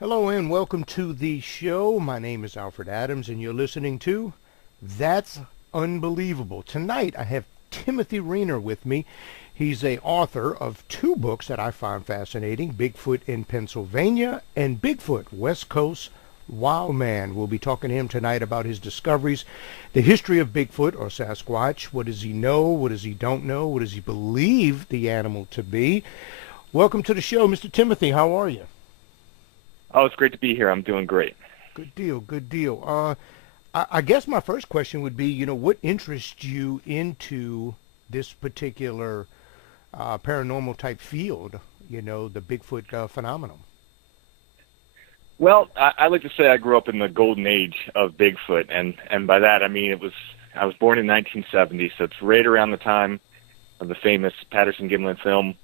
Hello and welcome to the show. My name is Alfred Adams and you're listening to That's Unbelievable. Tonight I have Timothy Renner with me. He's a author of two books that I find fascinating, Bigfoot in Pennsylvania and Bigfoot, West Coast Wild Man. We'll be talking to him tonight about his discoveries, the history of Bigfoot or Sasquatch. What does he know? What does he don't know? What does he believe the animal to be? Welcome to the show, Mr. Timothy. How are you? Oh, it's great to be here. I'm doing great. Good deal, good deal. I guess my first question would be, what interests you into this particular paranormal type field, the Bigfoot phenomenon? Well, I like to say I grew up in the golden age of Bigfoot, and by that I mean I was born in 1970, so it's right around the time of the famous Patterson-Gimlin film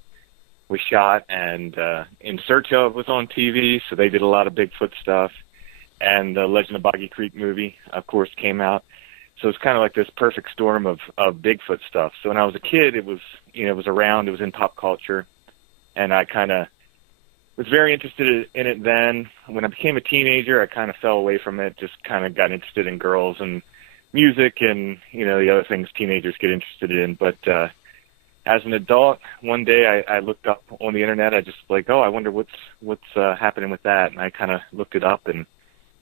was shot, and In Search Of was on TV, so they did a lot of Bigfoot stuff, and the Legend of Boggy Creek movie, of course, came out. So it's kind of like this perfect storm of Bigfoot stuff. So when I was a kid, it was around, it was in pop culture, and I kind of was very interested in it then. When I became a teenager, I kind of fell away from it, just kind of got interested in girls and music and, the other things teenagers get interested in. But as an adult, one day I looked up on the internet. I just I wonder what's happening with that, and I kind of looked it up and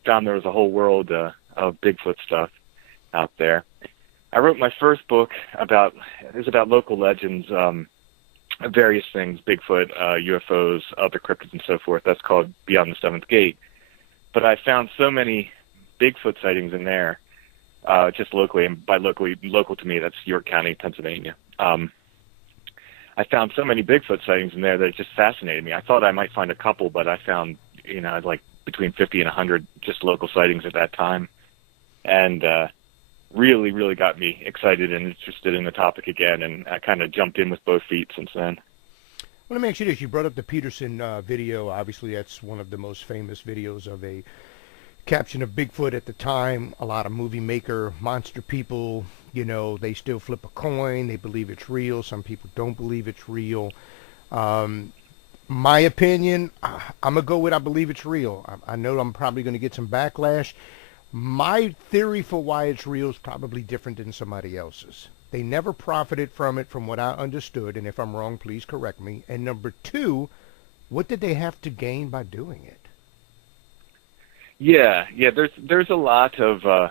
found there was a whole world of Bigfoot stuff out there. I wrote my first book about local legends, various things, Bigfoot, UFOs, other cryptids, and so forth. That's called Beyond the Seventh Gate. But I found so many Bigfoot sightings in there, just locally, and by local to me, that's York County, Pennsylvania. I found so many Bigfoot sightings in there that it just fascinated me. I thought I might find a couple, but I found, like between 50 and 100 just local sightings at that time. And really, really got me excited and interested in the topic again, and I kind of jumped in with both feet since then. Well, let me ask you this. You brought up the Peterson video. Obviously, that's one of the most famous videos of a caption of Bigfoot at the time. A lot of movie maker monster people, they still flip a coin. They believe it's real. Some people don't believe it's real. My opinion, I'm going to go with I believe it's real. I know I'm probably going to get some backlash. My theory for why it's real is probably different than somebody else's. They never profited from it from what I understood, and if I'm wrong, please correct me. And number two, what did they have to gain by doing it? Yeah. There's a lot of.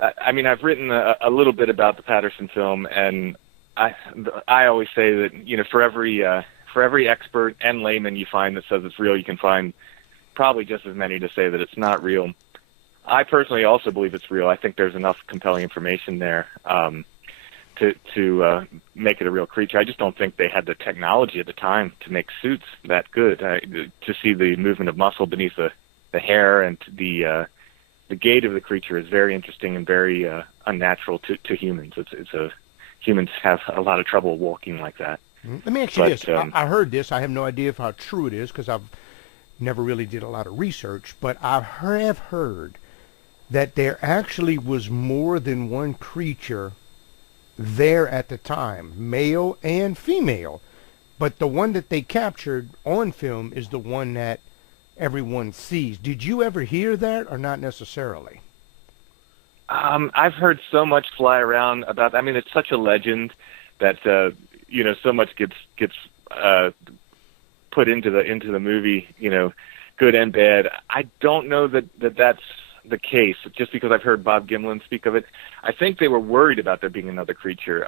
I've written a little bit about the Patterson film, and I always say that for every expert and layman you find that says it's real, you can find probably just as many to say that it's not real. I personally also believe it's real. I think there's enough compelling information there to make it a real creature. I just don't think they had the technology at the time to make suits that good. To see the movement of muscle beneath the hair and the gait of the creature is very interesting and very unnatural to humans. Humans have a lot of trouble walking like that. Let me ask you this. I heard this. I have no idea how true it is because I've never really did a lot of research, but I have heard that there actually was more than one creature there at the time, male and female. But the one that they captured on film is the one that everyone sees. Did you ever hear that or not necessarily? I've heard so much fly around about that. I mean, it's such a legend that so much gets put into the movie, good and bad. I don't know that's the case, just because I've heard Bob Gimlin speak of it. I think they were worried about there being another creature.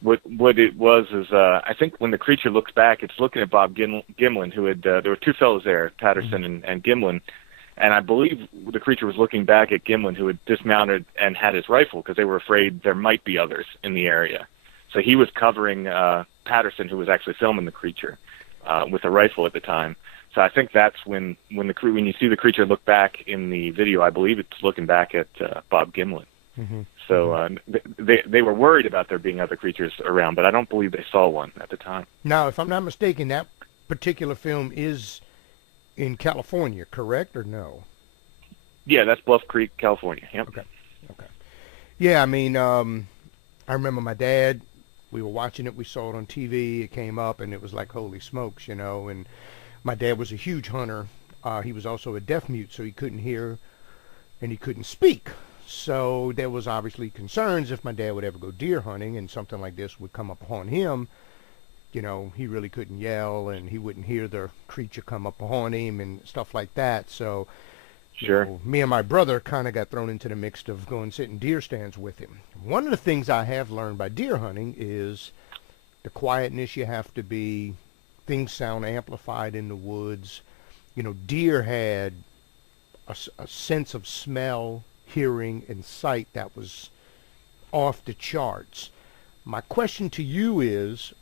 What it was is, I think when the creature looks back, it's looking at Bob Gimlin, who had, there were two fellows there, Patterson and Gimlin, and I believe the creature was looking back at Gimlin, who had dismounted and had his rifle, because they were afraid there might be others in the area. So he was covering Patterson, who was actually filming the creature, with a rifle at the time. So I think that's when you see the creature look back in the video, I believe it's looking back at Bob Gimlin. Mm-hmm. So they were worried about there being other creatures around, but I don't believe they saw one at the time. Now, if I'm not mistaken, that particular film is in California, correct or no? Yeah, that's Bluff Creek, California. Yep. Okay. Yeah, I mean, I remember my dad, we were watching it, we saw it on TV, it came up, and it was like, holy smokes, and my dad was a huge hunter. He was also a deaf mute, so he couldn't hear and he couldn't speak. So there was obviously concerns if my dad would ever go deer hunting and something like this would come upon him. You know, he really couldn't yell and he wouldn't hear the creature come up on him and stuff like that. So, Sure. you know, me and my brother kind of got thrown into the mix of going sit in deer stands with him. One of the things I have learned by deer hunting is the quietness you have to be. Things sound amplified in the woods. You know, deer had a sense of smell, hearing, and sight that was off the charts. My question to you is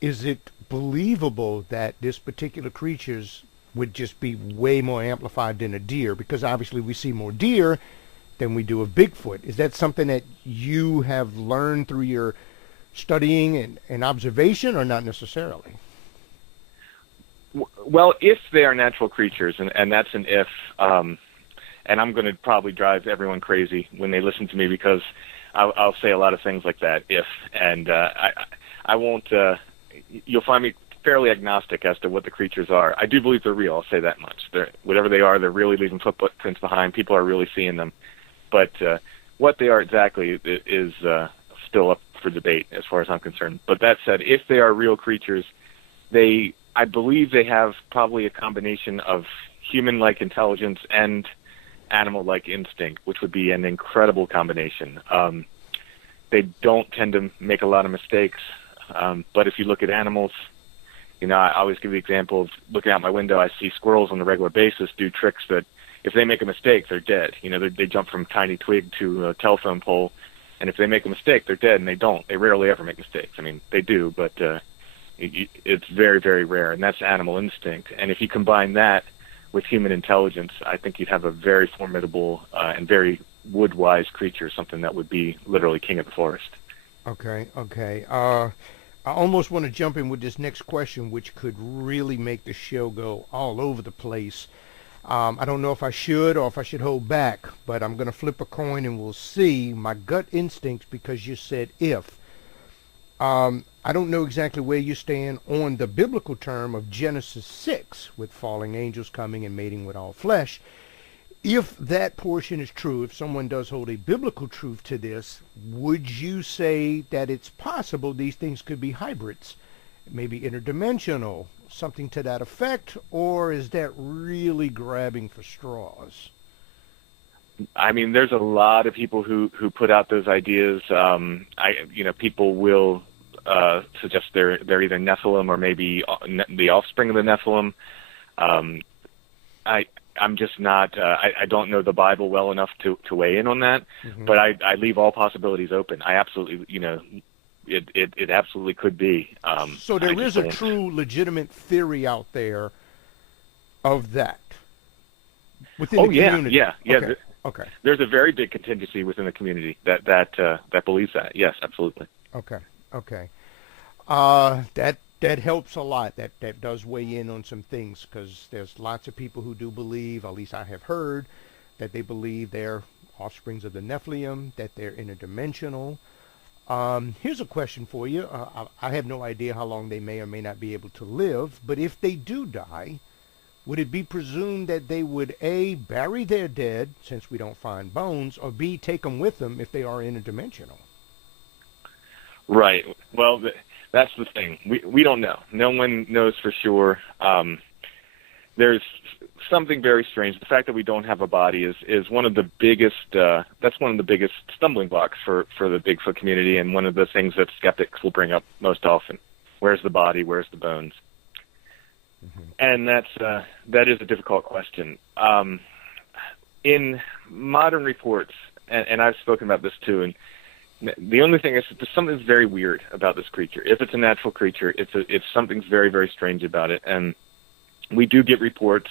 it believable that this particular creatures would just be way more amplified than a deer? Because obviously we see more deer than we do of Bigfoot. Is that something that you have learned through your studying and observation, or not necessarily? Well, if they are natural creatures, and that's an if, and I'm going to probably drive everyone crazy when they listen to me because I'll say a lot of things like that, if, and I won't, you'll find me fairly agnostic as to what the creatures are. I do believe they're real, I'll say that much. Whatever they are, they're really leaving footprints behind. People are really seeing them. But what they are exactly is still up for debate as far as I'm concerned. But that said, if they are real creatures, I believe they have probably a combination of human-like intelligence and animal-like instinct, which would be an incredible combination. They don't tend to make a lot of mistakes, but if you look at animals, you know, I always give the example of looking out my window, I see squirrels on a regular basis do tricks that if they make a mistake, they're dead. You know, they jump from tiny twig to a telephone pole, and if they make a mistake, they're dead, and they don't. They rarely ever make mistakes. I mean, they do, but it's very, very rare, and that's animal instinct. And if you combine that with human intelligence, I think you'd have a very formidable and very wood-wise creature, something that would be literally king of the forest. Okay. I almost want to jump in with this next question, which could really make the show go all over the place. I don't know if I should or if I should hold back, but I'm going to flip a coin and we'll see. My gut instincts, because you said if. I don't know exactly where you stand on the biblical term of Genesis 6 with falling angels coming and mating with all flesh. If that portion is true, if someone does hold a biblical truth to this, would you say that it's possible these things could be hybrids, maybe interdimensional, something to that effect, or is that really grabbing for straws? I mean, there's a lot of people who put out those ideas. People will suggest they're either Nephilim or maybe the offspring of the Nephilim. I'm just not. I don't know the Bible well enough to weigh in on that, but I leave all possibilities open. I absolutely, it absolutely could be. So there is a true, legitimate theory out there of that within the community. Yeah. Okay. There's a very big contingency within the community that believes that. Yes, absolutely. Okay. That helps a lot. That does weigh in on some things, because there's lots of people who do believe, at least I have heard, that they believe they're offsprings of the Nephilim, that they're interdimensional. Here's a question for you. I have no idea how long they may or may not be able to live, but if they do die, would it be presumed that they would, A, bury their dead, since we don't find bones, or B, take them with them if they are interdimensional? Right. Well, that's the thing. We don't know. No one knows for sure. There's something very strange. The fact that we don't have a body is one of the biggest. That's one of the biggest stumbling blocks for the Bigfoot community, and one of the things that skeptics will bring up most often. Where's the body? Where's the bones? And that is a difficult question. In modern reports, and I've spoken about this too, and the only thing is that there's something very weird about this creature. If it's a natural creature, it's something's very, very strange about it. And we do get reports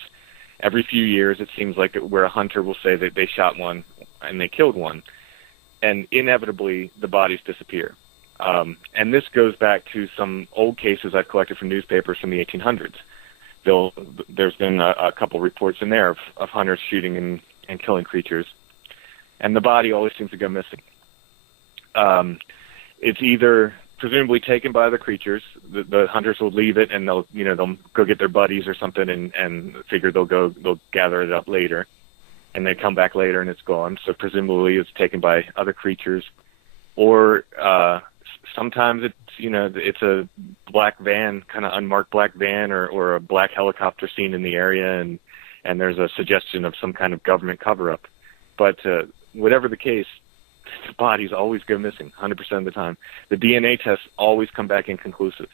every few years, it seems like, where a hunter will say that they shot one and they killed one. And inevitably, the bodies disappear. And this goes back to some old cases I've collected from newspapers from the 1800s. There's been a couple reports in there of hunters shooting and killing creatures. And the body always seems to go missing. It's either presumably taken by other creatures. The hunters will leave it, and they'll go get their buddies or something, and figure they'll gather it up later, and they come back later and it's gone. So presumably it's taken by other creatures, or sometimes it's a black van, kind of unmarked black van, or a black helicopter seen in the area, and there's a suggestion of some kind of government cover-up. But whatever the case, the bodies always go missing 100% of the time. The DNA tests always come back inconclusive,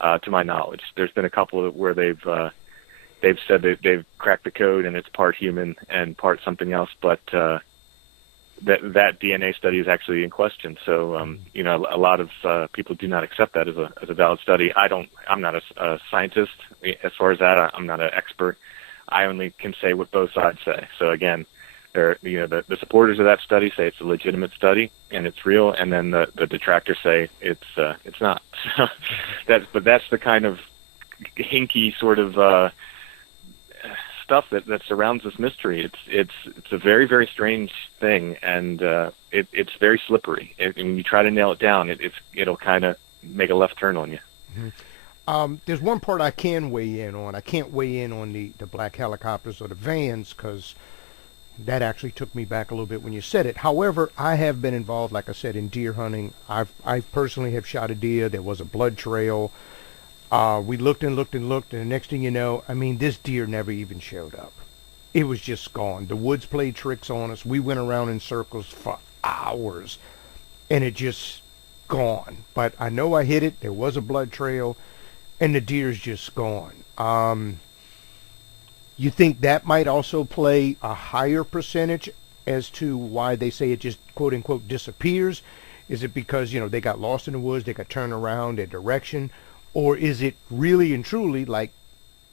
to my knowledge. There's been a couple where they've said that they've cracked the code and it's part human and part something else, but that DNA study is actually in question. So a lot of people do not accept that as a valid study. I'm not a scientist as far as that. I'm not an expert. I only can say what both sides say. So again, the supporters of that study say it's a legitimate study and it's real, and then the detractors say it's not. But that's the kind of hinky sort of stuff that surrounds this mystery. It's a very, very strange thing, and it's very slippery. When you try to nail it down, it'll kind of make a left turn on you. Mm-hmm. There's one part I can weigh in on. I can't weigh in on the black helicopters or the vans, because that actually took me back a little bit when you said it. However, I have been involved, like I said, in deer hunting. I personally have shot a deer. There was a blood trail. We looked and looked and looked, and the next thing you know, this deer never even showed up. It was just gone. The woods played tricks on us. We went around in circles for hours, and it just gone. But I know I hit it. There was a blood trail, and the deer's just gone. You think that might also play a higher percentage as to why they say it just, quote unquote, disappears? Is it because, they got lost in the woods, they got turned around, their direction? Or is it really and truly like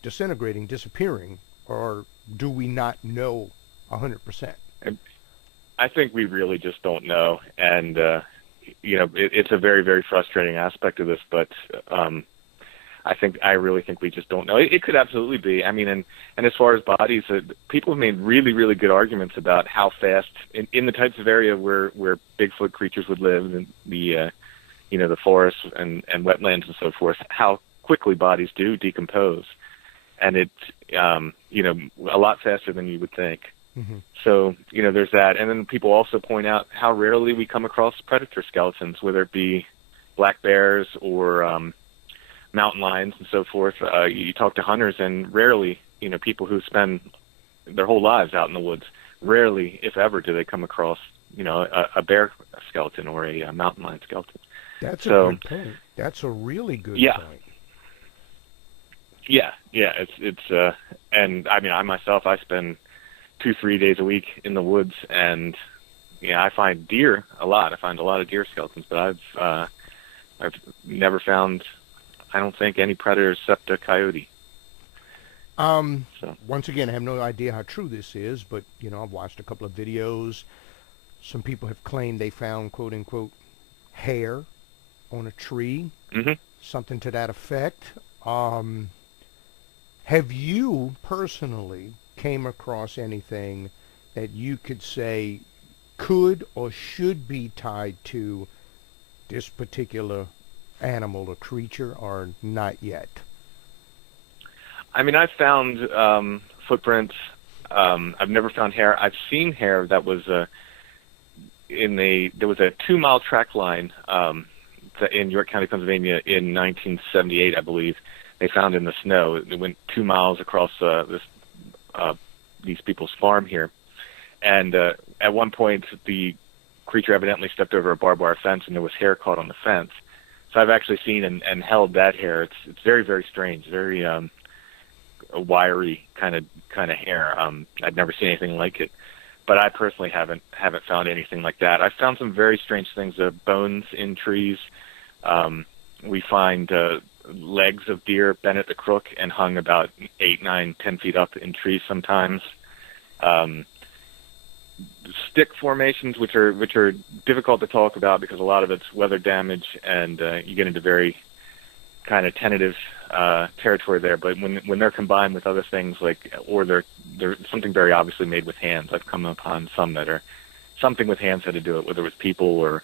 disintegrating, disappearing? Or do we not know 100%? I think we really just don't know. And, it's a very, very frustrating aspect of this, but I really think we just don't know. It could absolutely be. And as far as bodies, people have made really, really good arguments about how fast, in the types of area where Bigfoot creatures would live, in the forests and wetlands and so forth, how quickly bodies do decompose. And it's, a lot faster than you would think. Mm-hmm. So, there's that. And then people also point out how rarely we come across predator skeletons, whether it be black bears or mountain lions and so forth. You talk to hunters, and rarely, people who spend their whole lives out in the woods, rarely, if ever, do they come across, a bear skeleton or a mountain lion skeleton. That's a good point. That's a really good point. Yeah. It's and I myself, I spend 2-3 days a week in the woods, and I find deer a lot. I find a lot of deer skeletons, but I've never found, I don't think, any predators except a coyote. Once again, I have no idea how true this is, but I've watched a couple of videos. Some people have claimed they found, quote unquote, hair on a tree, mm-hmm. something to that effect. Have you personally came across anything that you could say could or should be tied to this particular animal or creature, or not yet? I've found footprints. I've never found hair. I've seen hair that was there was a 2-mile track line in York County, Pennsylvania in 1978, I believe. They found in the snow. It went 2 miles across these people's farm here. And at one point, the creature evidently stepped over a barbed wire fence, and there was hair caught on the fence. So I've actually seen and held that hair. It's very, very strange, very a wiry kind of hair. I'd never seen anything like it, but I personally haven't found anything like that. I've found some very strange things, bones in trees. We find legs of deer bent at the crook and hung about 8, 9, 10 feet up in trees sometimes. Stick formations, which are difficult to talk about because a lot of it's weather damage, and you get into very kind of tentative territory there. But when they're combined with other things, or they're something very obviously made with hands, I've come upon some that are something with hands had to do it, whether it was people or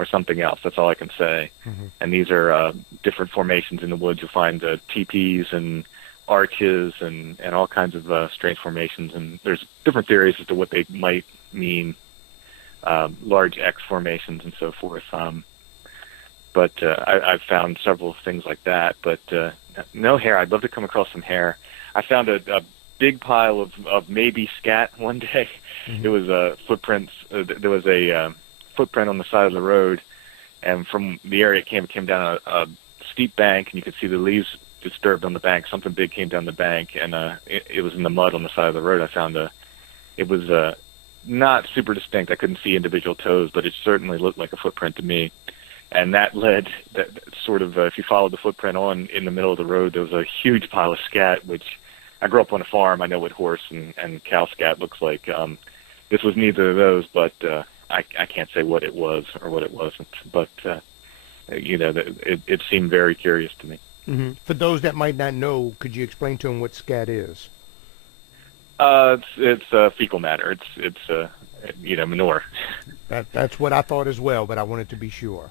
or something else. That's all I can say. Mm-hmm. And these are different formations in the woods. You'll find teepees and arches and all kinds of strange formations. And there's different theories as to what they might mean, large X formations and so forth. But I've found several things like that. But no hair. I'd love to come across some hair. I found a big pile of maybe scat one day. Mm-hmm. It was footprints. There was a footprint on the side of the road, and from the area it came down a steep bank, and you could see the leaves disturbed on the bank. Something big came down the bank, and it was in the mud on the side of the road. I found it was not super distinct. I couldn't see individual toes, but it certainly looked like a footprint to me. And that led, that sort of, if you followed the footprint on in the middle of the road, there was a huge pile of scat, which I grew up on a farm. I know what horse and cow scat looks like. This was neither of those, but I can't say what it was or what it wasn't. But, it seemed very curious to me. Mm-hmm. For those that might not know, could you explain to them what scat is? It's fecal matter. It's manure. That's what I thought as well, but I wanted to be sure.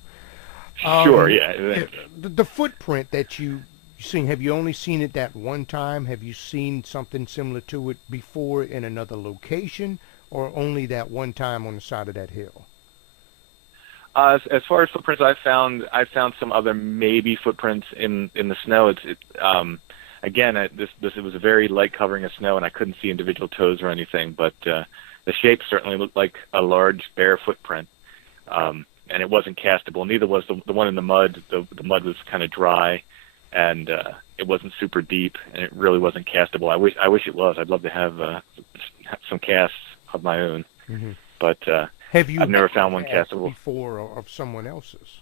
Sure, yeah. The footprint that you've seen, have you only seen it that one time? Have you seen something similar to it before in another location, or only that one time on the side of that hill? As far as footprints, I found some other maybe footprints in the snow. Again, it was a very light covering of snow, and I couldn't see individual toes or anything, but the shape certainly looked like a large bare footprint. And it wasn't castable. Neither was the one in the mud. The mud was kind of dry, and it wasn't super deep, and it really wasn't castable. I wish it was. I'd love to have some casts of my own, mm-hmm. but have you I've never found one castable before of someone else's.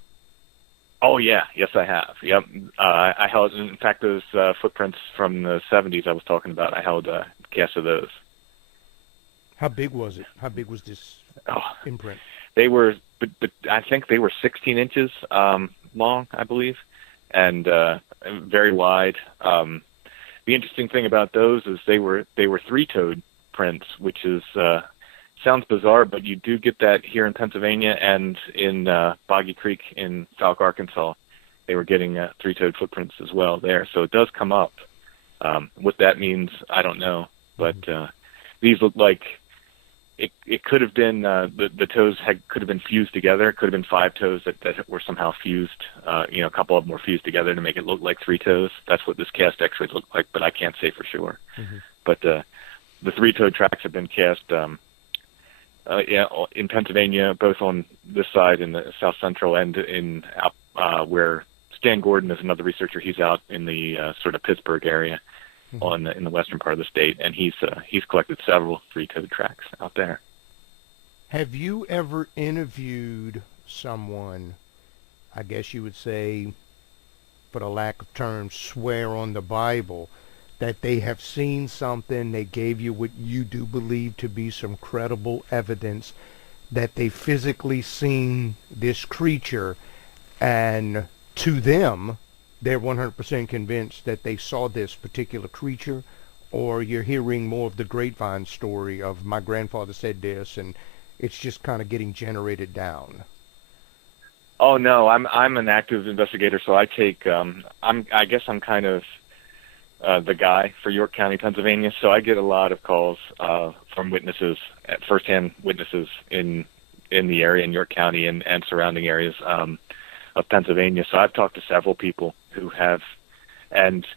Oh yeah, yes I have. Yep, I held. In fact, those footprints from the '70s I was talking about, I held casts of those. How big was it? How big was this imprint? They were, but I think they were 16 inches long, I believe, and very wide. The interesting thing about those is they were three-toed prints, which is sounds bizarre, but you do get that here in Pennsylvania and in Boggy Creek in Falk, Arkansas. They were getting three-toed footprints as well there, so it does come up. What that means, I don't know, but these look like. It could have been the toes could have been fused together. It could have been 5 toes that were somehow fused. A couple of them were fused together to make it look like 3 toes. That's what this cast X-rays look like, but I can't say for sure. Mm-hmm. But the 3-toed tracks have been cast in Pennsylvania, both on this side in the South Central and in where Stan Gordon is another researcher. He's out in the sort of Pittsburgh area. Mm-hmm. In the western part of the state, and he's collected several 3-toed tracks out there. Have you ever interviewed someone, I guess you would say, for the lack of terms, swear on the Bible, that they have seen something, they gave you what you do believe to be some credible evidence, that they physically seen this creature, and to them, they're 100% convinced that they saw this particular creature, or you're hearing more of the grapevine story of my grandfather said this, and it's just kind of getting generated down? Oh no, I'm an active investigator, so I take I guess I'm kind of the guy for York County, Pennsylvania. So I get a lot of calls from witnesses, firsthand witnesses in the area in York County and surrounding areas of Pennsylvania. So I've talked to several people who have, and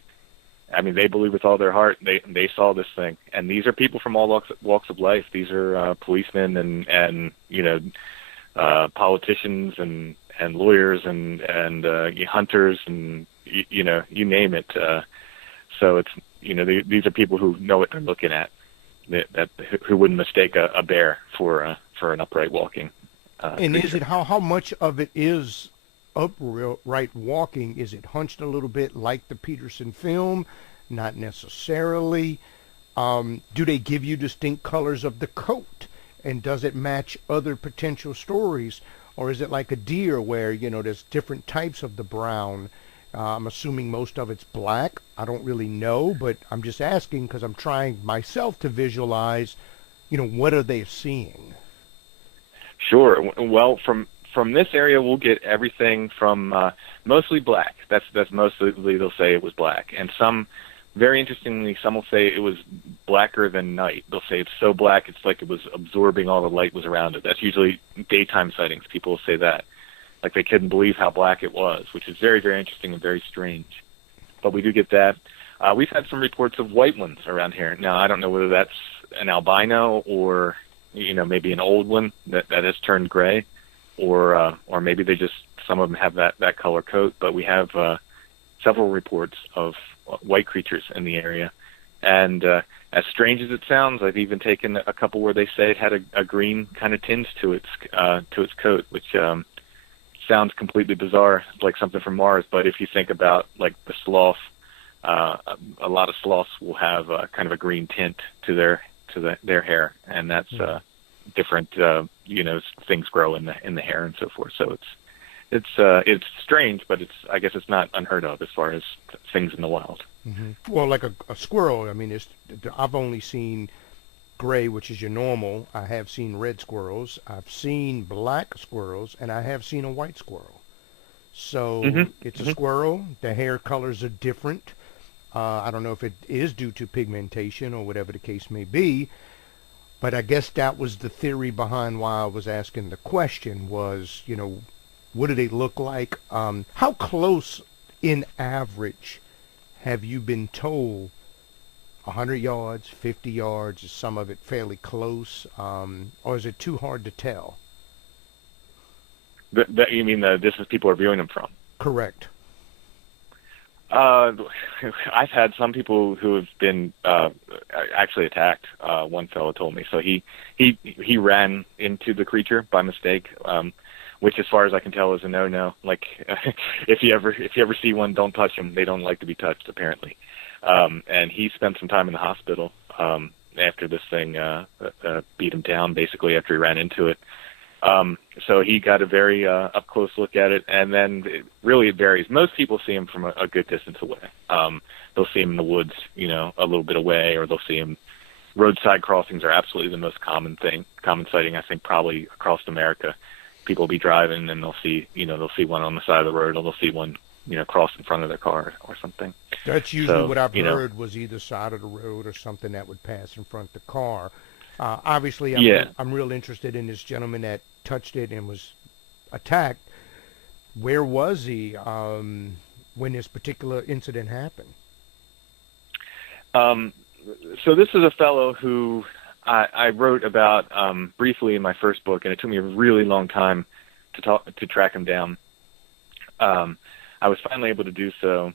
I mean, they believe with all their heart they saw this thing. And these are people from all walks of life. These are policemen and politicians and lawyers and hunters and you name it. So it's these are people who know what they're looking at. Who wouldn't mistake a bear for an upright walking. And creature. Is it how much of it is upright walking? Is it hunched a little bit like the Peterson film? Not necessarily. Do they give you distinct colors of the coat? And does it match other potential stories? Or is it like a deer where, there's different types of the brown? I'm assuming most of it's black. I don't really know, but I'm just asking because I'm trying myself to visualize, what are they seeing? Sure. Well, from from this area, we'll get everything from mostly black. That's mostly they'll say it was black, and some, very interestingly, some will say it was blacker than night. They'll say it's so black it's like it was absorbing all the light was around it. That's usually daytime sightings. People will say that, like they couldn't believe how black it was, which is very, very interesting and very strange. But we do get that. We've had some reports of white ones around here. Now, I don't know whether that's an albino or, maybe an old one that has turned gray, or maybe they just, some of them have that color coat. But we have several reports of white creatures in the area. And as strange as it sounds, I've even taken a couple where they say it had a green kind of tinge to its coat, which sounds completely bizarre, like something from Mars. But if you think about like the sloth, a lot of sloths will have kind of a green tint to their hair, and that's different. Things grow in the hair and so forth. So it's strange, but I guess it's not unheard of as far as things in the wild. Mm-hmm. Well, like a squirrel. I mean, I've only seen gray, which is your normal. I have seen red squirrels. I've seen black squirrels, and I have seen a white squirrel. So it's a squirrel. The hair colors are different. I don't know if it is due to pigmentation or whatever the case may be, but I guess that was the theory behind why I was asking the question was, what do they look like? How close in average have you been told? 100 yards, 50 yards, is some of it fairly close, or is it too hard to tell? You mean this is people are viewing them from? Correct. I've had some people who have been actually attacked. One fellow told me. So he ran into the creature by mistake, which, as far as I can tell, is a no-no. Like if you ever see one, don't touch them. They don't like to be touched, apparently. And he spent some time in the hospital after this thing beat him down, basically after he ran into it. So he got a very up-close look at it, and then it varies. Most people see him from a good distance away. They'll see him in the woods, a little bit away, or they'll see him. Roadside crossings are absolutely the most common sighting, I think, probably across America. People will be driving, and they'll see one on the side of the road, or they'll see one, cross in front of their car or something. That's usually what I've heard was either side of the road or something that would pass in front of the car. Obviously, I'm real interested in this gentleman that touched it and was attacked. Where was he when this particular incident happened? So this is a fellow who I wrote about briefly in my first book, and it took me a really long time to track him down. I was finally able to do so.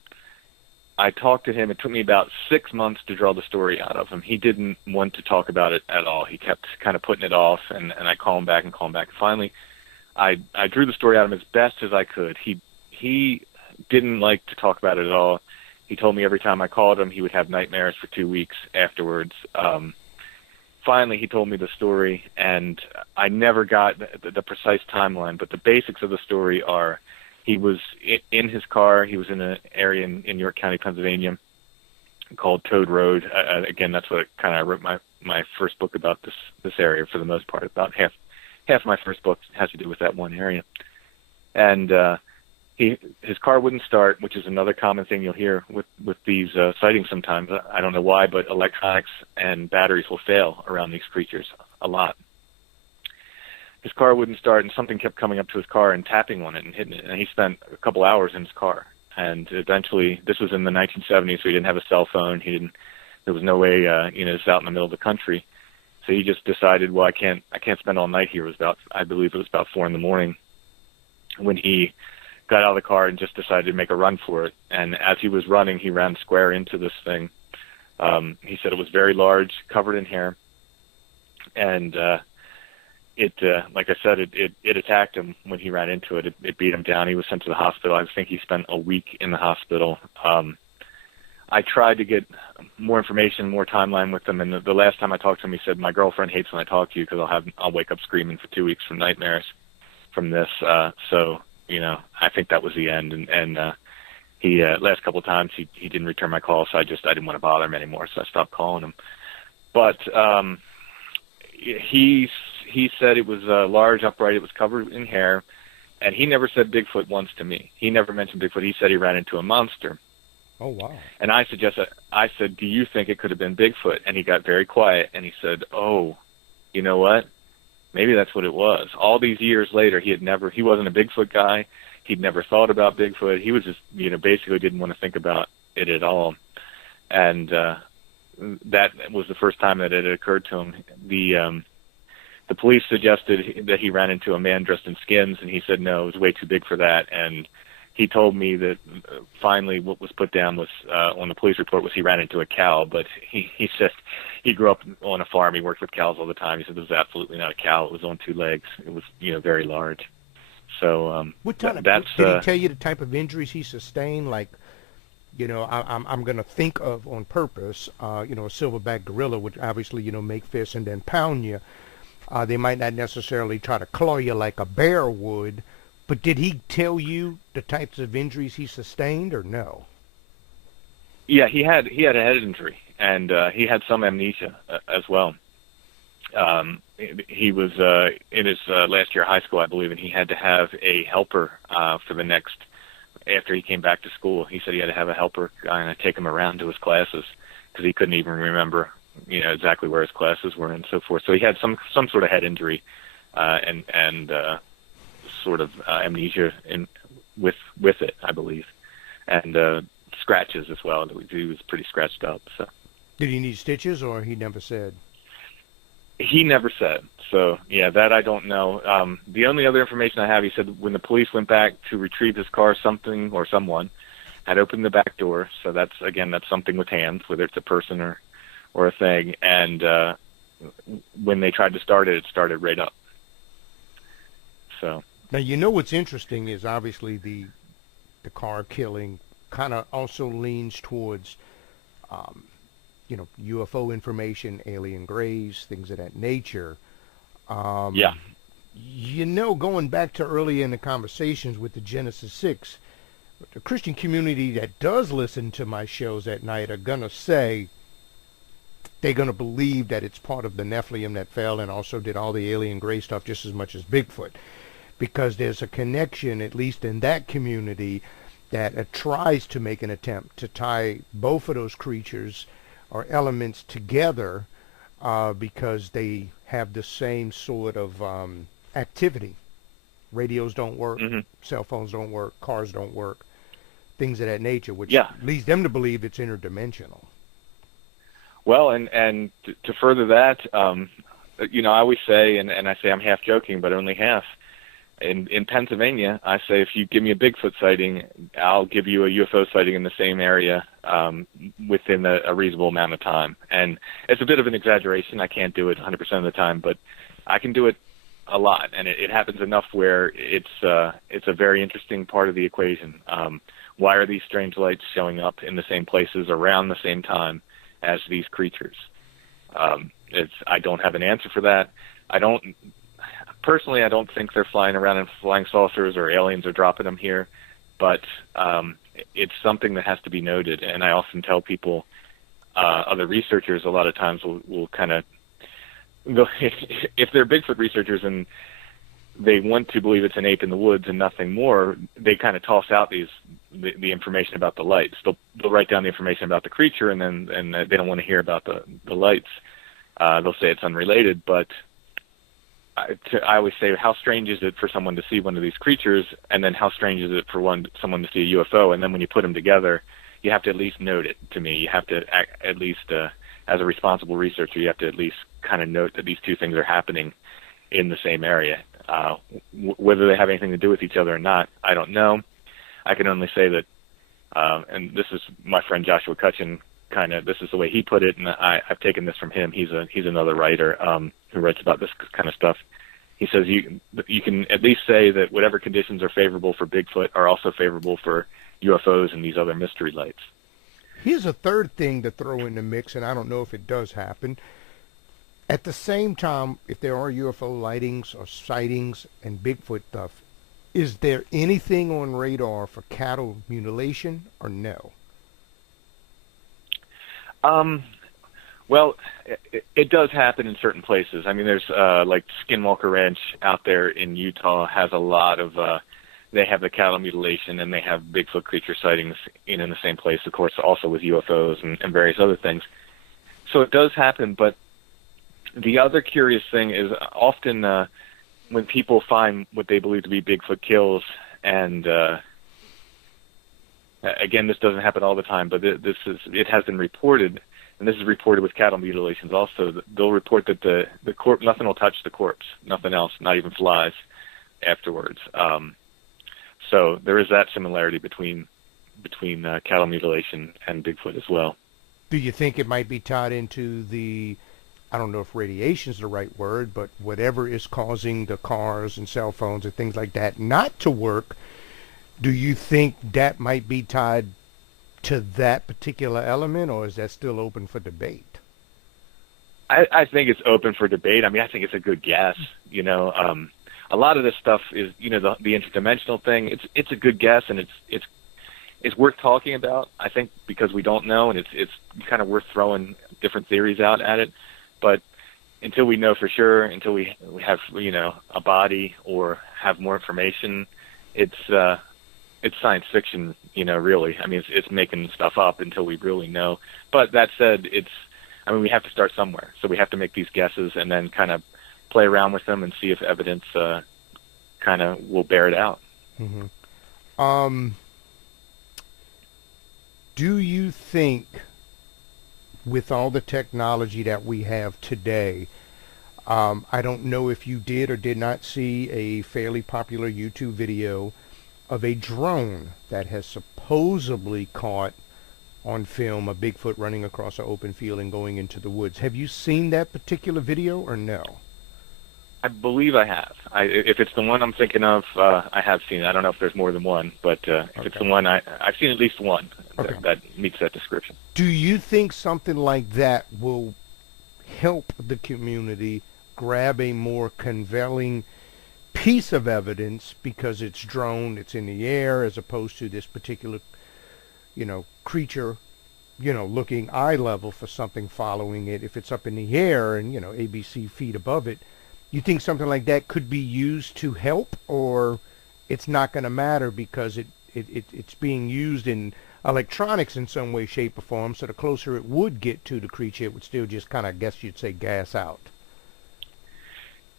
I talked to him. It took me about 6 months to draw the story out of him. He didn't want to talk about it at all. He kept kind of putting it off, and I call him back. Finally, I drew the story out of him as best as I could. He didn't like to talk about it at all. He told me every time I called him, he would have nightmares for 2 weeks afterwards. Finally, he told me the story, and I never got the precise timeline, but the basics of the story are: he was in his car. He was in an area in York County, Pennsylvania, called Toad Road. Again, that's what I wrote my first book about this area for the most part. About half of my first book has to do with that one area. And his car wouldn't start, which is another common thing you'll hear with these sightings sometimes. I don't know why, but electronics and batteries will fail around these creatures a lot. His car wouldn't start, and something kept coming up to his car and tapping on it and hitting it. And he spent a couple hours in his car. And eventually, this was in the 1970s, so he didn't have a cell phone. There was no way, it's out in the middle of the country. So he just decided, well, I can't spend all night here. I believe it was about 4 a.m. when he got out of the car and just decided to make a run for it. And as he was running, he ran square into this thing. He said it was very large, covered in hair, and like I said, it attacked him when he ran into it. It beat him down. He was sent to the hospital. I think he spent a week in the hospital. I tried to get more information, more timeline with him, and the last time I talked to him, he said, "My girlfriend hates when I talk to you because I'll wake up screaming for 2 weeks from nightmares from this." So I think that was the end. And he last couple of times he didn't return my call, so I didn't want to bother him anymore, so I stopped calling him. But he said it was large, upright. It was covered in hair. And he never said Bigfoot once to me. He never mentioned Bigfoot. He said he ran into a monster. Oh, wow. And I said, do you think it could have been Bigfoot? And he got very quiet, and he said, oh, you know what? Maybe that's what it was. All these years later, he wasn't a Bigfoot guy. He'd never thought about Bigfoot. He was just, basically didn't want to think about it at all. And that was the first time that it had occurred to him. The police suggested that he ran into a man dressed in skins, and he said no, it was way too big for that. And he told me that finally what was put down was on the police report was he ran into a cow, but he said he grew up on a farm. He worked with cows all the time. He said it was absolutely not a cow. It was on two legs. It was, very large. So what did he tell you the type of injuries he sustained? Like, I'm going to think of on purpose, a silverback gorilla would obviously, make fists and then pound you. They might not necessarily try to claw you like a bear would, but did he tell you the types of injuries he sustained or no? Yeah, he had a head injury, and he had some amnesia as well. He was in his last year of high school, I believe, and he had to have a helper for the next, after he came back to school. He said he had to have a helper kind of take him around to his classes because he couldn't even remember, exactly where his classes were and so forth. So he had some sort of head injury and sort of amnesia with it, I believe, and scratches as well. He was pretty scratched up. So did he need stitches, or he never said? He never said. So, yeah, that I don't know. The only other information I have, he said when the police went back to retrieve his car, something or someone had opened the back door. So that's something with hands, whether it's a person or a thing. And when they tried to start it, it started right up. So now, what's interesting is obviously the car killing kind of also leans towards UFO information, alien graves, things of that nature. Yeah. Going back to earlier in the conversations with the Genesis 6, the Christian community that does listen to my shows at night are going to say they're going to believe that it's part of the Nephilim that fell and also did all the alien grave stuff just as much as Bigfoot, because there's a connection, at least in that community, that tries to make an attempt to tie both of those creatures or elements together because they have the same sort of activity. Radios don't work, cell phones don't work, cars don't work, things of that nature, which leads them to believe it's interdimensional. Well, and to further that, I always say, and I say I'm half joking, but only half. In Pennsylvania, I say if you give me a Bigfoot sighting, I'll give you a UFO sighting in the same area within a reasonable amount of time. And it's a bit of an exaggeration. I can't do it 100% of the time, but I can do it a lot, and it happens enough where it's a very interesting part of the equation. Why are these strange lights showing up in the same places around the same time as these creatures? I don't have an answer for that. Personally, I don't think they're flying around in flying saucers or aliens are dropping them here, but it's something that has to be noted. And I often tell people, other researchers a lot of times will kind of, if they're Bigfoot researchers and they want to believe it's an ape in the woods and nothing more, they kind of toss out the information about the lights. They'll write down the information about the creature and they don't want to hear about the lights. They'll say it's unrelated, but I always say, how strange is it for someone to see one of these creatures, and then how strange is it for someone to see a UFO? And then when you put them together, you have to at least note it to me. You have to at least, as a responsible researcher, you have to at least kind of note that these two things are happening in the same area. Whether they have anything to do with each other or not, I don't know. I can only say that, and this is my friend Joshua Cutchin, this is the way he put it, and I've taken this from him. He's another writer who writes about this kind of stuff. He says you can at least say that whatever conditions are favorable for Bigfoot are also favorable for UFOs and these other mystery lights. Here's a third thing to throw in the mix, and I don't know if it does happen. At the same time, if there are UFO lightings or sightings and Bigfoot stuff, is there anything on radar for cattle mutilation or no? Well, it does happen in certain places. I mean, there's like Skinwalker Ranch out there in Utah has a lot of. They have the cattle mutilation, and they have Bigfoot creature sightings in the same place. Of course, also with UFOs and various other things. So it does happen. But the other curious thing is often when people find what they believe to be Bigfoot kills, and again, this doesn't happen all the time, but it has been reported. And this is reported with cattle mutilations also. They'll report that the corpse, nothing will touch the corpse, nothing else, not even flies afterwards. So there is that similarity between cattle mutilation and Bigfoot as well. Do you think it might be tied into the, I don't know if radiation is the right word, but whatever is causing the cars and cell phones and things like that not to work? Do you think that might be tied to that particular element, or is that still open for debate? I think it's open for debate. I mean, I think it's a good guess. A lot of this stuff is, the interdimensional thing. It's a good guess, and it's worth talking about. I think because we don't know, and it's kind of worth throwing different theories out at it. But until we know for sure, until we have a body or have more information, it's science fiction, really. I mean, it's making stuff up until we really know. But that said, we have to start somewhere. So we have to make these guesses and then kind of play around with them and see if evidence kind of will bear it out. Mm-hmm. Do you think, with all the technology that we have today, I don't know if you did or did not see a fairly popular YouTube video of a drone that has supposedly caught on film a Bigfoot running across an open field and going into the woods. Have you seen that particular video or no? I believe I have. If it's the one I'm thinking of, I have seen it. I don't know if there's more than one, but if it's the one, I've seen at least one that meets that description. Do you think something like that will help the community grab a more compelling piece of evidence because it's drone, it's in the air, as opposed to this particular, creature, looking eye level for something following it? If it's up in the air and, ABC feet above it, you think something like that could be used to help, or it's not going to matter because it's being used in electronics in some way, shape, or form, so the closer it would get to the creature, it would still just kind of, I guess you'd say, gas out?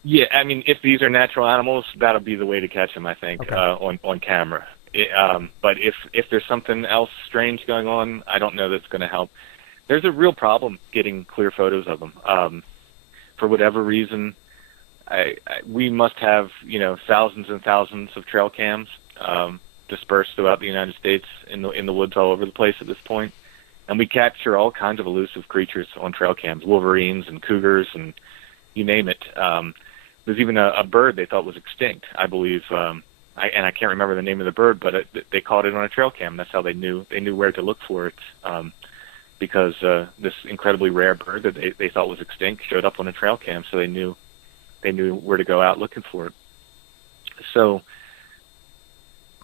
Yeah, I mean, if these are natural animals, that'll be the way to catch them, I think, on camera. But if there's something else strange going on, I don't know that's going to help. There's a real problem getting clear photos of them. For whatever reason, we must have, thousands and thousands of trail cams dispersed throughout the United States in the woods all over the place at this point. And we capture all kinds of elusive creatures on trail cams, wolverines and cougars and you name it. There's even a bird they thought was extinct, I believe. I can't remember the name of the bird, but they caught it on a trail cam. That's how they knew where to look for it, because this incredibly rare bird that they thought was extinct showed up on a trail cam, so they knew where to go out looking for it. So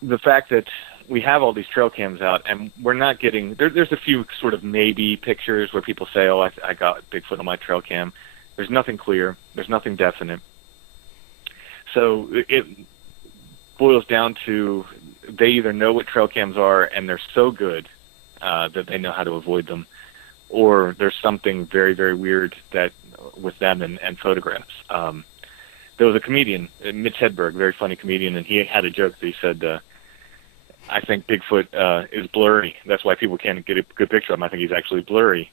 the fact that we have all these trail cams out and we're not getting there's a few sort of maybe pictures where people say, oh, I got Bigfoot on my trail cam. There's nothing clear. There's nothing definite. So it boils down to they either know what trail cams are and they're so good that they know how to avoid them, or there's something very, very weird that with them and photographs. There was a comedian, Mitch Hedberg, very funny comedian, and he had a joke that he said, I think Bigfoot is blurry. That's why people can't get a good picture of him. I think he's actually blurry,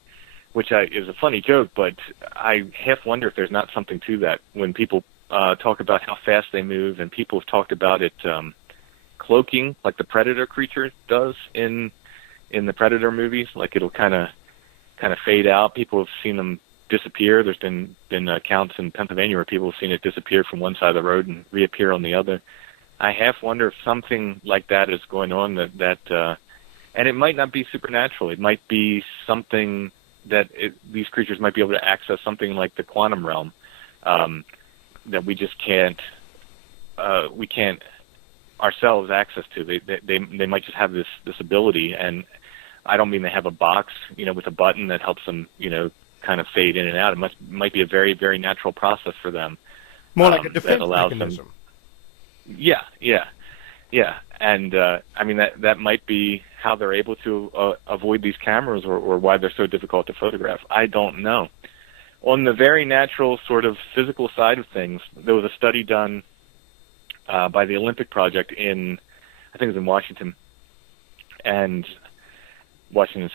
which is a funny joke, but I half wonder if there's not something to that. When people talk about how fast they move, and people have talked about it cloaking, like the Predator creature does in the Predator movies, like it'll kind of fade out. People have seen them disappear. There's been accounts in Pennsylvania where people have seen it disappear from one side of the road and reappear on the other. I half wonder if something like that is going on that and it might not be supernatural. It might be something that these creatures might be able to access, something like the quantum realm that we just can't ourselves access to. They might just have this ability, and I don't mean they have a box, with a button that helps them, kind of fade in and out. It might be a very, very natural process for them. More like a defense that allows mechanism. Yeah. And I mean, that might be how they're able to avoid these cameras, or why they're so difficult to photograph. I don't know. On the very natural sort of physical side of things, there was a study done by the Olympic Project I think it was in Washington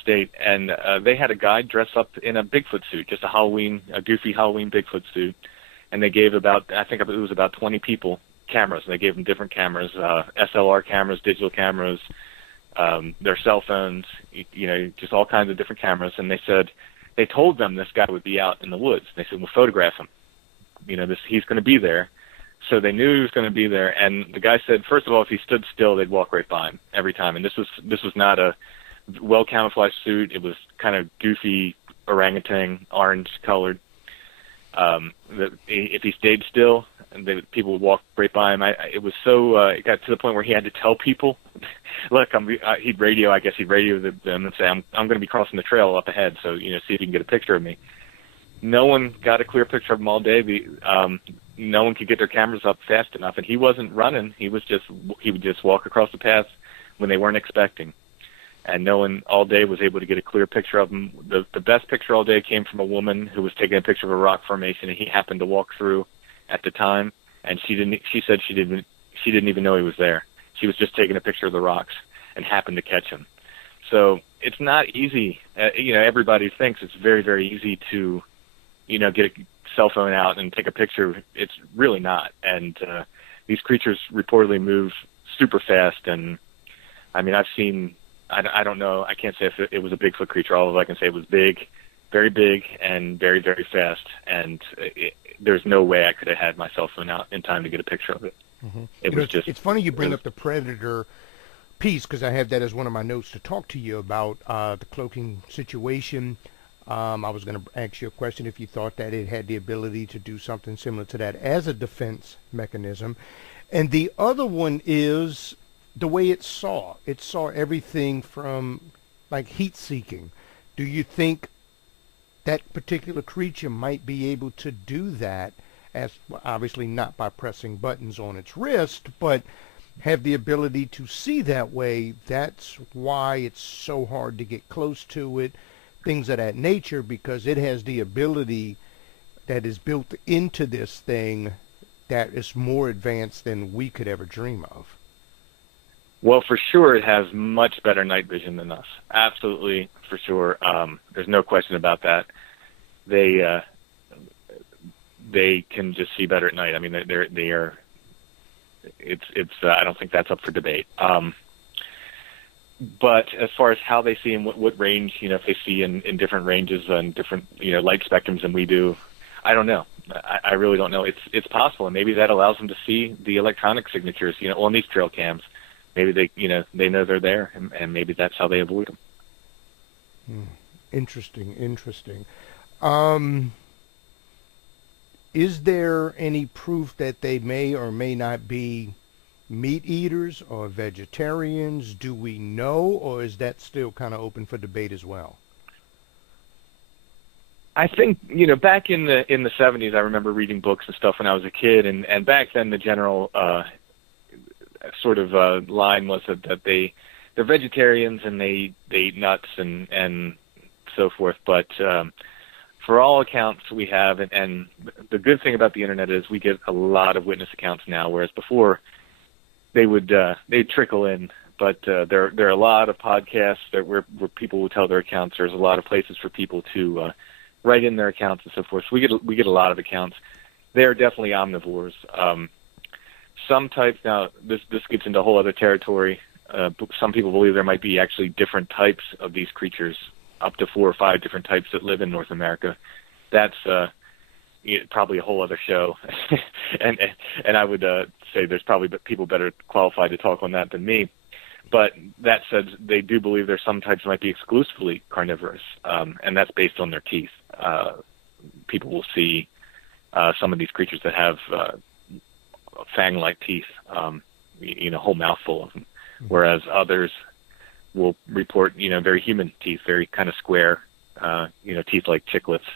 State, and they had a guy dress up in a Bigfoot suit, just a goofy Halloween Bigfoot suit, and they gave I think it was about 20 people cameras, and they gave them different cameras, SLR cameras, digital cameras, their cell phones, just all kinds of different cameras, and they told them this guy would be out in the woods. They said, "We'll photograph him. He's going to be there." So they knew he was going to be there, and the guy said, first of all, if he stood still, they'd walk right by him every time. And this was not a well camouflaged suit. It was kind of goofy orangutan, orange colored. If he stayed still, people would walk right by him. It was so it got to the point where he had to tell people, "Look, he'd radio them and say, I'm going to be crossing the trail up ahead, so see if you can get a picture of me." No one got a clear picture of him all day. No one could get their cameras up fast enough, and he wasn't running. He would just walk across the path when they weren't expecting, and no one all day was able to get a clear picture of him. The best picture all day came from a woman who was taking a picture of a rock formation, and he happened to walk through at the time, and she said she didn't even know he was there. She was just taking a picture of the rocks and happened to catch him. So it's not easy. Everybody thinks it's very, very easy to get a cell phone out and take a picture. It's really not. And these creatures reportedly move super fast. And I mean, I've seen, I don't know, I can't say if it was a Bigfoot creature. All I can say it was big, very big, and very, very fast. And there's no way I could have had my cell phone out in time to get a picture of it. Mm-hmm. It's funny you bring up the predator piece, because I had that as one of my notes to talk to you about the cloaking situation. I was going to ask you a question if you thought that it had the ability to do something similar to that as a defense mechanism. And the other one is the way it saw. It saw everything from like heat seeking. Do you think that particular creature might be able to do that, as obviously not by pressing buttons on its wrist, but have the ability to see that way? That's why it's so hard to get close to it, things of that nature, because it has the ability that is built into this thing that is more advanced than we could ever dream of. Well, for sure, it has much better night vision than us. Absolutely, for sure. There's no question about that. They can just see better at night. I mean, they are. It's. I don't think that's up for debate. But as far as how they see and what range, if they see in different ranges and different, light spectrums than we do, I don't know. I really don't know. It's possible, and maybe that allows them to see the electronic signatures, on these trail cams. Maybe they know they're there, and maybe that's how they avoid them. Interesting. Is there any proof that they may or may not be meat eaters or vegetarians? Do we know, or is that still kind of open for debate as well? I think, back in the 70s, I remember reading books and stuff when I was a kid, and back then the general sort of line was that they're vegetarians and they eat nuts and so forth. But for all accounts we have, and the good thing about the internet is we get a lot of witness accounts now, whereas before they'd trickle in. But there are a lot of podcasts where people will tell their accounts. There's a lot of places for people to write in their accounts and so forth. So we get a lot of accounts. They are definitely omnivores. Some types, now this gets into a whole other territory. Some people believe there might be actually different types of these creatures, up to 4 or 5 different types that live in North America. That's probably a whole other show, and I would say there's probably people better qualified to talk on that than me. But that said, they do believe there's some types that might be exclusively carnivorous, and that's based on their teeth. People will see some of these creatures that have fang-like teeth, a whole mouthful of them, whereas others will report, very human teeth, very kind of square, teeth like chiclets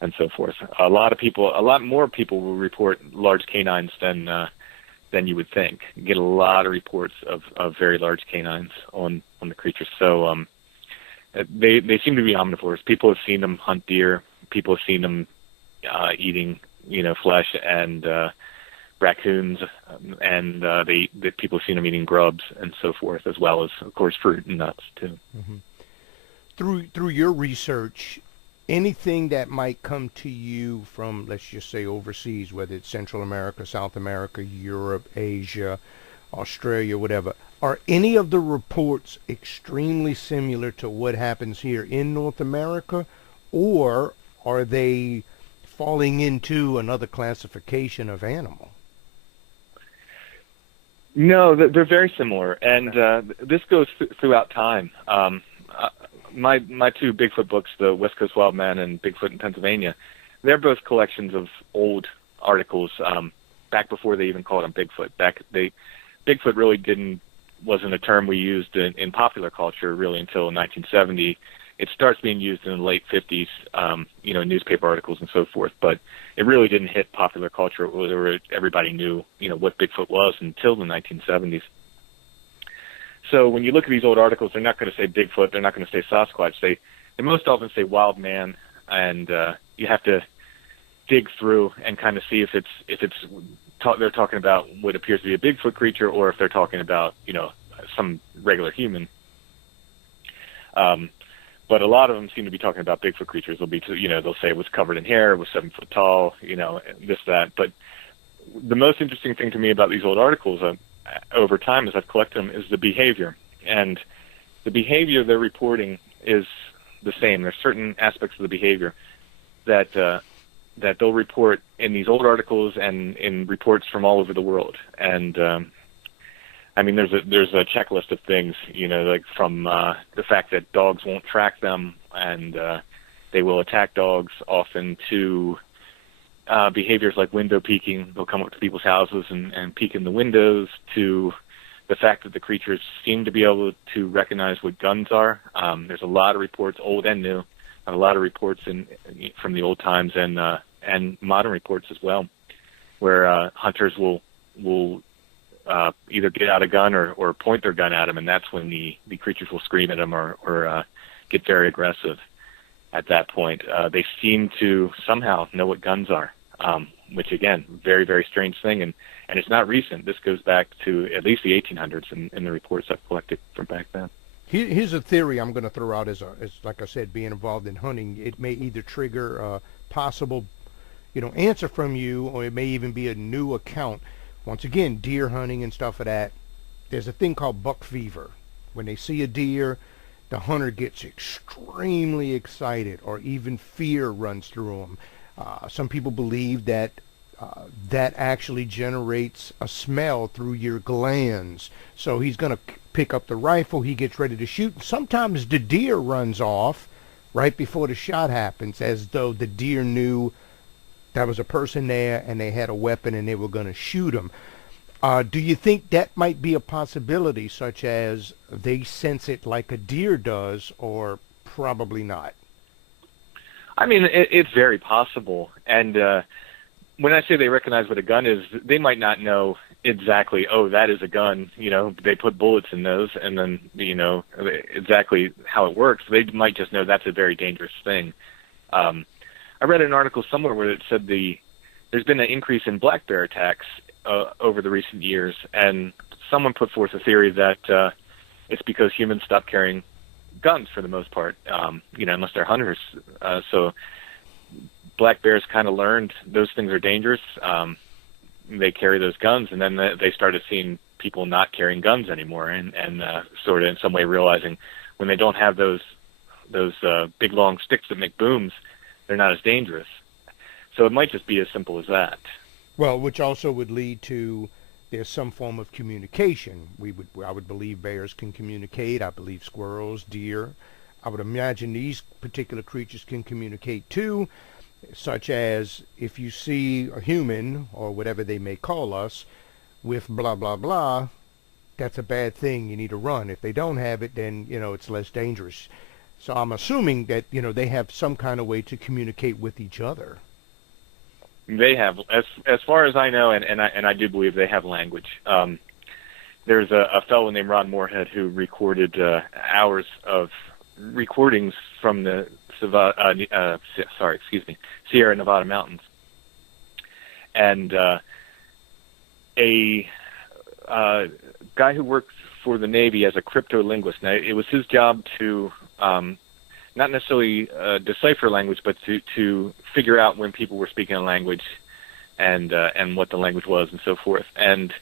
and so forth. A lot more people will report large canines than you would think. You get a lot of reports of very large canines on the creatures. So they seem to be omnivores. People have seen them hunt deer. People have seen them eating flesh and raccoons, and people have seen them eating grubs and so forth, as well as, of course, fruit and nuts too. Mm-hmm. Through your research, anything that might come to you from, let's just say, overseas, whether it's Central America, South America, Europe, Asia, Australia, whatever, are any of the reports extremely similar to what happens here in North America, or are they falling into another classification of animal? No, they're very similar, and this goes throughout time. My two Bigfoot books, the West Coast Wild Man and Bigfoot in Pennsylvania, they're both collections of old articles back before they even called them Bigfoot. Bigfoot really wasn't a term we used in popular culture really until 1970. It starts being used in the late 50s, newspaper articles and so forth, but it really didn't hit popular culture where everybody knew, what Bigfoot was until the 1970s. So when you look at these old articles, they're not going to say Bigfoot, they're not going to say Sasquatch. They most often say wild man, and you have to dig through and kind of see if they're talking about what appears to be a Bigfoot creature, or if they're talking about some regular human. But a lot of them seem to be talking about Bigfoot creatures. They'll say it was covered in hair, it was 7 foot tall, this, that. But the most interesting thing to me about these old articles over time as I've collected them is the behavior. And the behavior they're reporting is the same. There's certain aspects of the behavior that they'll report in these old articles and in reports from all over the world. And there's a checklist of things, like from the fact that dogs won't track them, and they will attack dogs, often, to behaviors like window peeking. They'll come up to people's houses and peek in the windows, to the fact that the creatures seem to be able to recognize what guns are. There's a lot of reports, old and new, a lot of reports from the old times and modern reports as well, where hunters will either get out a gun or point their gun at them, and that's when the creatures will scream at them or get very aggressive. At that point, they seem to somehow know what guns are, which, again, very, very strange thing, and it's not recent. This goes back to at least the 1800s in the reports I've collected from back then. Here's a theory I'm going to throw out as like I said, being involved in hunting. It may either trigger a possible, answer from you, or it may even be a new account. Once again, deer hunting and stuff of that, there's a thing called buck fever. When they see a deer, the hunter gets extremely excited, or even fear runs through them. Some people believe that that actually generates a smell through your glands. So he's going to pick up the rifle, he gets ready to shoot. Sometimes the deer runs off right before the shot happens, as though the deer knew there was a person there and they had a weapon and they were going to shoot him. Do you think that might be a possibility, such as they sense it like a deer does, or probably not? It's very possible. And when I say they recognize what a gun is, they might not know exactly, oh, that is a gun. They put bullets in those, and then, exactly how it works. They might just know that's a very dangerous thing. I read an article somewhere where it said there's been an increase in black bear attacks over the recent years, and someone put forth a theory that it's because humans stopped carrying guns for the most part, unless they're hunters. So black bears kind of learned those things are dangerous. They carry those guns, and then they started seeing people not carrying guns anymore, and sort of in some way realizing when they don't have those big long sticks that make booms, they're not as dangerous. So it might just be as simple as that. Well, which also would lead to there's some form of communication. I would believe bears can communicate. I believe squirrels, deer. I would imagine these particular creatures can communicate too, such as if you see a human, or whatever they may call us, with blah, blah, blah, that's a bad thing. You need to run. If they don't have it, then, it's less dangerous. So I'm assuming that, they have some kind of way to communicate with each other. They have, as far as I know, and I do believe they have language. There's a fellow named Ron Moorhead who recorded hours of recordings from the Sierra Nevada mountains, and a guy who works for the Navy as a cryptolinguist. Now, it was his job to not necessarily decipher language, but to figure out when people were speaking a language and what the language was and so forth. And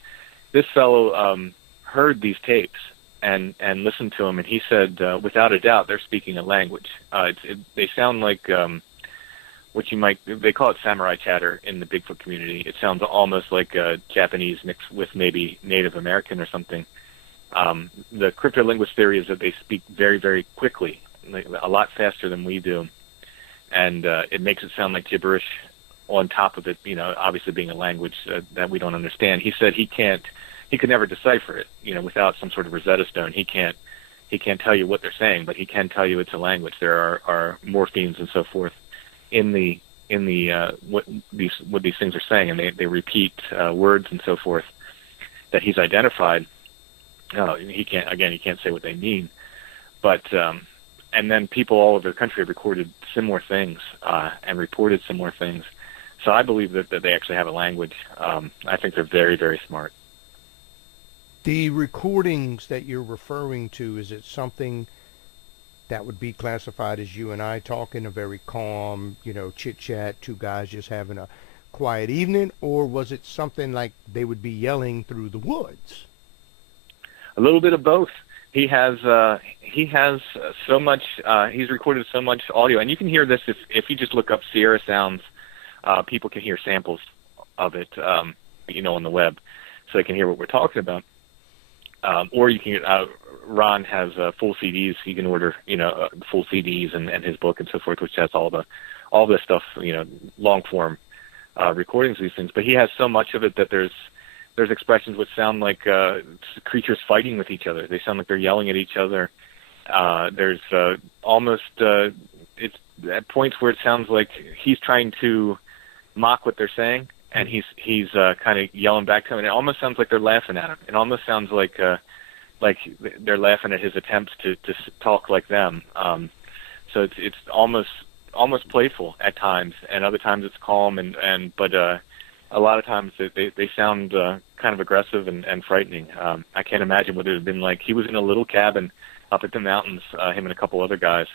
this fellow heard these tapes and listened to them, and he said, without a doubt, they're speaking a language. They sound like they call it samurai chatter in the Bigfoot community. It sounds almost like Japanese mixed with maybe Native American or something. The cryptolinguist theory is that they speak very, very quickly, a lot faster than we do, and it makes it sound like gibberish on top of it, obviously being a language that we don't understand. He said he could never decipher it, without some sort of Rosetta Stone. He can't tell you what they're saying, but he can tell you it's a language. There are morphemes and so forth in the what these things are saying, and they repeat words and so forth that he's identified. He can't say what they mean, but and then people all over the country have recorded similar things and reported similar things. So I believe that they actually have a language. I think they're very, very smart. The recordings that you're referring to, is it something that would be classified as you and I talking, a very calm, chit-chat, two guys just having a quiet evening, or was it something like they would be yelling through the woods? A little bit of both. He has so much. He's recorded so much audio, and you can hear this if you just look up Sierra sounds. People can hear samples of it, on the web, so they can hear what we're talking about. Or you can. Ron has full CDs. You can order, full CDs and his book and so forth, which has all this stuff, long form recordings of these things. But he has so much of it that there's expressions which sound like creatures fighting with each other. They sound like they're yelling at each other. There's almost it's at points where it sounds like he's trying to mock what they're saying, and he's kind of yelling back to them. And it almost sounds like they're laughing at him. It almost sounds like they're laughing at his attempts to talk like them. So it's almost playful at times, and other times it's calm, but a lot of times they sound kind of aggressive and frightening. I can't imagine what it would have been like. He was in a little cabin up at the mountains, him and a couple other guys,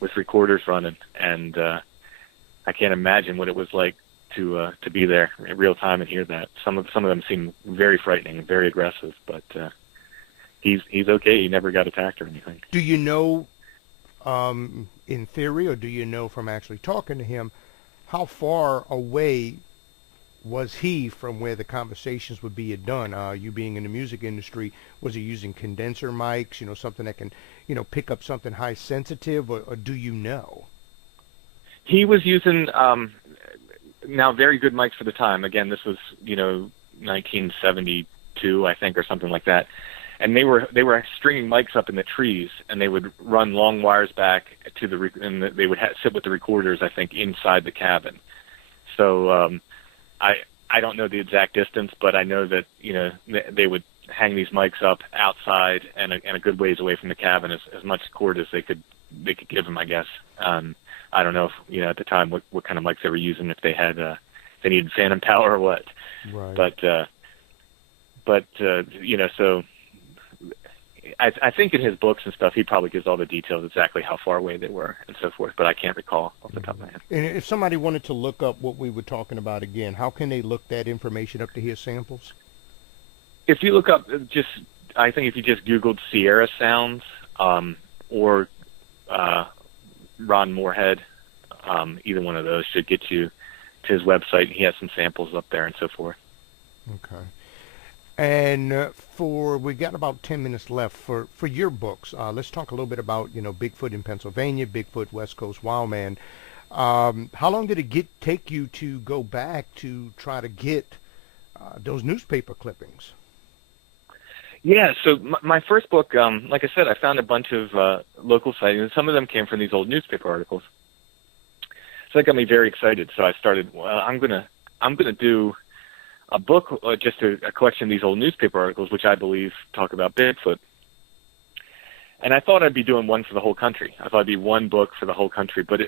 with recorders running, and I can't imagine what it was like to be there in real time and hear that. Some of them seem very frightening and very aggressive, but he's okay. He never got attacked or anything. Do you know, in theory, or do you know from actually talking to him, how far away was he from where the conversations would be done? You being in the music industry, was he using condenser mics, something that can, pick up something high sensitive, or do you know? He was using now very good mics for the time. Again, this was 1972, I think, or something like that. And they were stringing mics up in the trees, and they would run long wires back to and they would sit with the recorders, I think, inside the cabin. So I don't know the exact distance, but I know that they would hang these mics up outside and a good ways away from the cabin, as much cord as they could give them, I guess. I don't know if at the time what kind of mics they were using, if they had they needed phantom power or what. Right. But so I think in his books and stuff he probably gives all the details exactly how far away they were and so forth, but I can't recall off the top of my head. And if somebody wanted to look up what we were talking about again, how can they look that information up to hear samples? If you look up I think if you just Googled Sierra Sounds or Ron Moorhead, either one of those should get you to his website. He has some samples up there and so forth. Okay. And we got about 10 minutes left for your books. Let's talk a little bit about, Bigfoot in Pennsylvania, Bigfoot West Coast Wildman. How long did it take you to go back to try to get those newspaper clippings? Yeah, so my first book, like I said, I found a bunch of local sightings, and some of them came from these old newspaper articles. So that got me very excited. So I started, well, I'm gonna do a book, just a collection of these old newspaper articles, which I believe talk about Bigfoot. And I thought I'd be doing one for the whole country. I thought it'd be one book for the whole country. But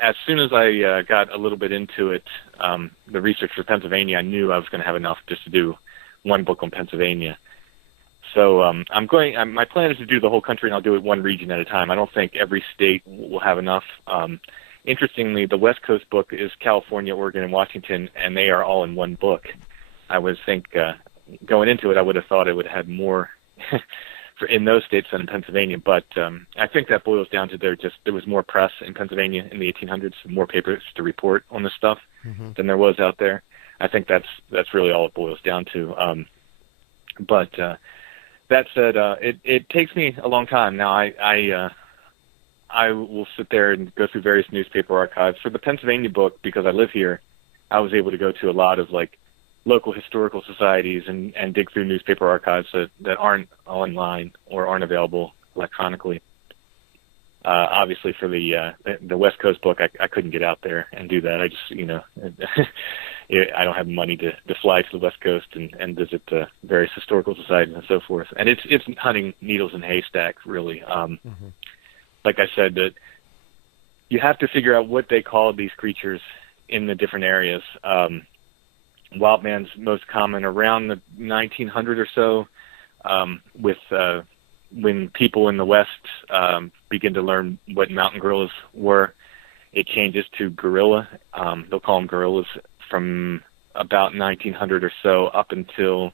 as soon as I got a little bit into it, the research for Pennsylvania, I knew I was going to have enough just to do one book on Pennsylvania. So my plan is to do the whole country, and I'll do it one region at a time. I don't think every state will have enough. Interestingly, the West Coast book is California, Oregon, and Washington, and they are all in one book. I would think going into it, I would have thought it would have had more in those states than in Pennsylvania, but I think that boils down to there was more press in Pennsylvania in the 1800s, more papers to report on this stuff than there was out there. I think that's really all it boils down to. But that said, it takes me a long time. Now I will sit there and go through various newspaper archives. For the Pennsylvania book, because I live here, I was able to go to a lot of like local historical societies and dig through newspaper archives that aren't online or aren't available electronically. Obviously, for the West Coast book, I couldn't get out there and do that. I just, I don't have money to fly to the West Coast and visit various historical societies and so forth. And it's hunting needles in haystacks, really. Like I said, that you have to figure out what they call these creatures in the different areas. Wildman's most common around the 1900 or so, with when people in the West begin to learn what mountain gorillas were. It changes to gorilla. They'll call them gorillas from about 1900 or so up until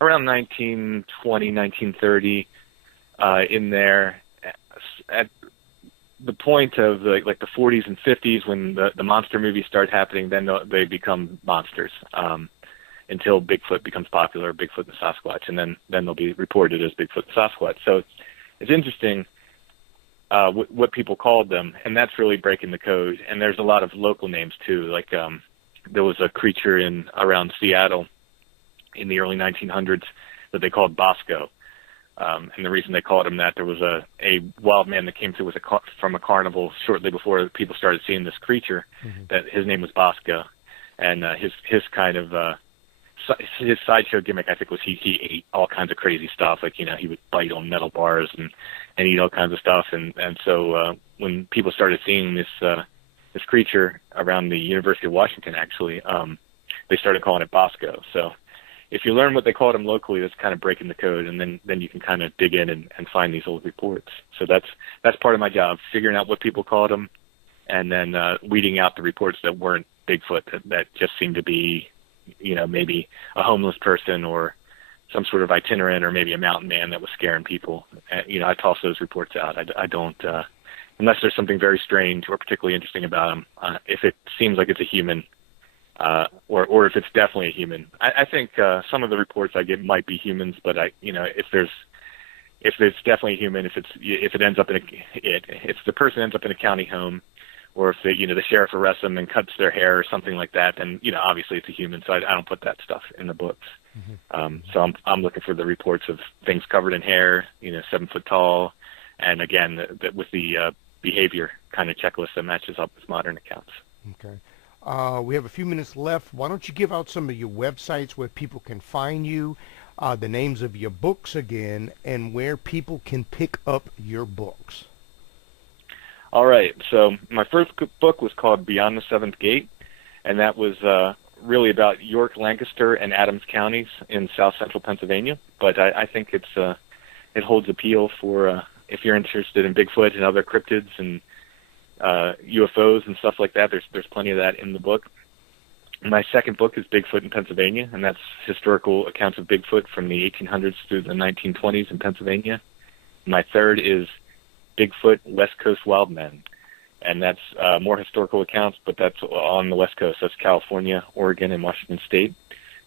around 1920, 1930. In there, at the point of the 40s and 50s, when the monster movies start happening, then they become monsters until Bigfoot becomes popular, Bigfoot and Sasquatch, and then they'll be reported as Bigfoot and Sasquatch. So it's interesting what people called them, and that's really breaking the code. And there's a lot of local names too. Like there was a creature around Seattle in the early 1900s that they called Bosco. And the reason they called him that, there was a wild man that came through from a carnival shortly before people started seeing this creature. That his name was Bosco, and his kind of his sideshow gimmick, I think, was he ate all kinds of crazy stuff. Like, he would bite on metal bars and eat all kinds of stuff. And so when people started seeing this creature around the University of Washington, actually, they started calling it Bosco. So if you learn what they called him locally, that's kind of breaking the code, and then you can kind of dig in and find these old reports. So that's part of my job, figuring out what people called him, and then weeding out the reports that weren't Bigfoot, that just seemed to be, maybe a homeless person or some sort of itinerant, or maybe a mountain man that was scaring people. I toss those reports out. I don't, unless there's something very strange or particularly interesting about him. If it seems like it's a human, or if it's definitely a human. I think some of the reports I get might be humans, but if it's definitely a human, if it ends up if the person ends up in a county home, or if the sheriff arrests them and cuts their hair or something like that, then obviously it's a human. So I don't put that stuff in the books. So I'm looking for the reports of things covered in hair, 7 foot tall, and again with the behavior kind of checklist that matches up with modern accounts. Okay. We have a few minutes left. Why don't you give out some of your websites where people can find you, the names of your books again, and where people can pick up your books? All right. So my first book was called Beyond the Seventh Gate, and that was really about York, Lancaster, and Adams counties in south central Pennsylvania. But I think it holds appeal for if you're interested in Bigfoot and other cryptids and UFOs and stuff like that. There's plenty of that in the book. My second book is Bigfoot in Pennsylvania, and that's historical accounts of Bigfoot from the 1800s through the 1920s in Pennsylvania. My third is Bigfoot West Coast Wild Men, and that's more historical accounts, but that's on the West Coast. That's California, Oregon, and Washington State.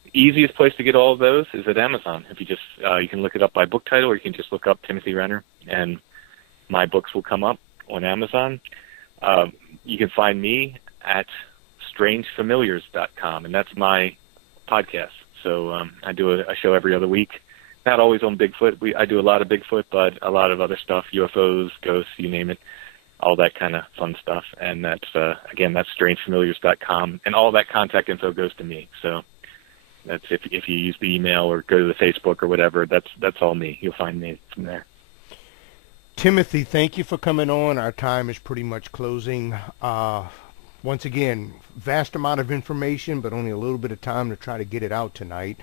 The easiest place to get all of those is at Amazon. If you just you can look it up by book title, or you can just look up Timothy Renner, and my books will come up on Amazon. You can find me at strangefamiliars.com, and that's my podcast. So I do a show every other week not always on Bigfoot. I do a lot of Bigfoot, but a lot of other stuff, UFOs, ghosts, you name it, all that kind of fun stuff. And that's, again, that's strangefamiliars.com. And all that contact info goes to me. So that's if you use the email or go to the Facebook or whatever, that's all me. You'll find me from there. Timothy, thank you for coming on. Our time is pretty much closing. Once again, vast amount of information, but only a little bit of time to try to get it out tonight.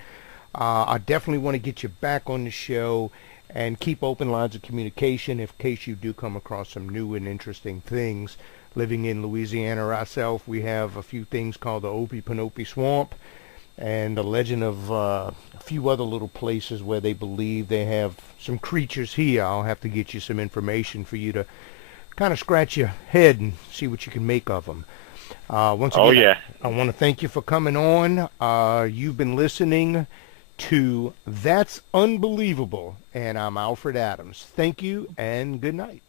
I definitely want to get you back on the show and keep open lines of communication in case you do come across some new and interesting things. Living in Louisiana ourselves, we have a few things called the Opie-Panope Swamp and the legend of a few other little places where they believe they have some creatures here. I'll have to get you some information for you to kind of scratch your head and see what you can make of them. Once again, I want to thank you for coming on. You've been listening to That's Unbelievable, and I'm Alfred Adams. Thank you, and good night.